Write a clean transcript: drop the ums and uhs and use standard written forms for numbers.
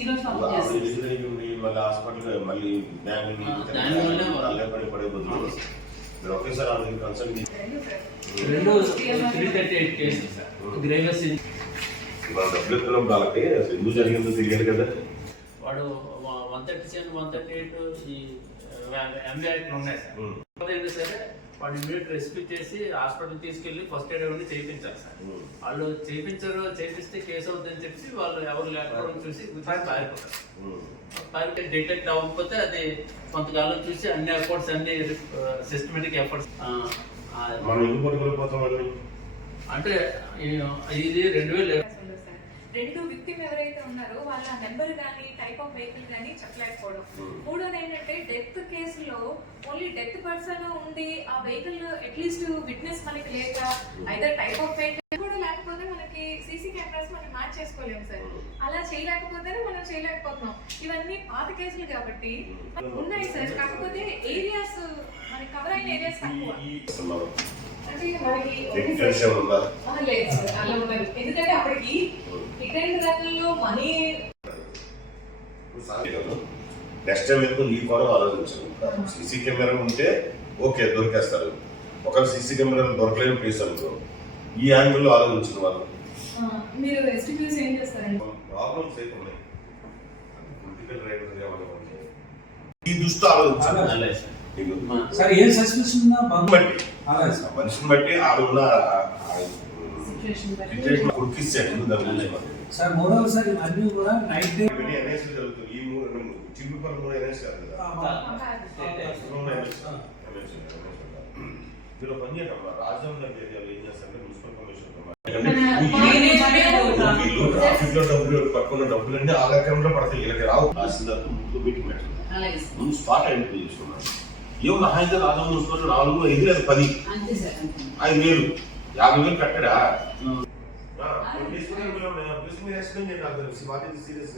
ఈ రోజు మళ్ళీ హాస్పిటల్ మళ్ళీ పడే బదులు మీరు ఒకేసారి వాళ్ళకి కన్సల్ట్ రెండు 338 కేసులు సార్ గ్రేవియస్ మన డబ్బులు ఎత్తున్న వాళ్ళకి అసలు ఎందుకు జరిగిందో తెలియదు కదా. వాడు 137 138 ఈ ఎంబీఐలు ఉన్నాయి సార్. ఏంటి సరే వాడు ఇమీడియట్ రెస్క్యూ చేసి హాస్పిటల్ తీసుకెళ్లి ఫస్ట్ ఎయిడ్ అవన్నీ చేయించాలి సార్. వాళ్ళు చేపిస్తే కేసు అవుతుందని చెప్పి వాళ్ళు ఎవరు లేకపోవడం చూసి పారిపోతారు. పారిపోయి డిటెక్ట్ అవ్వకపోతే అది కొంతకాలం చూసి అన్ని ఎఫర్ట్స్ అన్ని సిస్టమేటిక్ ఎఫర్ట్స్ మనం ఎందుకు పట్టుకోలేకపోతాం అంటే ఇది 2000 రెండు విక్టిమ్ ఎవరైతే ఉన్నారో వాళ్ళ నెంబర్ కానీ టైప్ ఆఫ్ వెహికల్ కానీ చెప్పలేకపోవడం. మూడోది ఏంటంటే డెత్ కేసులో ఓన్లీ డెత్ పర్సన్ ఉండి ఆ వెహికల్ అట్లీస్ట్ విట్నెస్ మనకి లేక ఐదర్ టైప్ ఆఫ్ వెహికల్ కూడా లేకపోతే మనకి సీసీ కెమెరాస్ మనం మ్యాచ్ చేసుకోలేము సార్. అలా చేయలేకపోతేనే మనం చేయలేకపోతున్నాం. ఇవన్నీ పాత కేసులు కాబట్టి ఉన్నాయి సార్. కాకపోతే ఏరియాస్ మనకి కవర్ అయిన ఏరియాస్ తక్కువ. అంటే మనకి లేదు సార్ అలా ఉన్నది. ఎందుకంటే అప్పటికి ఇటువంటి రకంలో మనీ నెక్స్ట్ టైం ఎందుకు ఈ కోణం ఆలోచించారు. సీసీ కెమెరా ఉంటే ఓకే దొరికేస్తారు. ఒకవేళ సీసీ కెమెరా దొరకలేని ప్లేస్ అనుకో ఈ యాంగిల్లో ఆలోచించిన వాళ్ళు మీరు ఎస్టిక్యూస్ ఏం చేస్తారండి. ప్రాబ్లమ్స్ అయితే ఉన్నాయి. పొలిటికల్ రైడర్ ఈ దృష్టి ఆలోచించాలి. సార్ ఏం సస్పెన్షన్ ఉందా మనిషిని బట్టి ఆడున్న కుర్కిస్తాడు సార్. మూడవ సార్ ఇవన్నీ కూడా నైట్ ఎన్ఎస్ జరుగుతుంది. ఈ చిల్లుపల్లి కూడా ఎన్ఎస్ కాదు కదా. మీరు పని చేయడం రాజధాని ఏరియాలో ఏం చేస్తారంటే మున్సిపల్ కమిషన్ ట్రాఫిక్ లో డబ్బులు పట్టుకున్న డబ్బులు అంటే ఆధారంలో పడతాయి. వీళ్ళకి రావు. తహసీల్దార్ ముందు మీటింగ్ పెట్టారు. ముందు స్పాట్ ఐడెంటిఫై చేసుకున్నారు. ఏమో మహాయితే రాజధాని మున్సిపల్ 4 5 10 5,000 50,000 కట్టడా తీసుకుని మీరు ఎక్స్ప్లెయిన్ చేయాలి. సీరియస్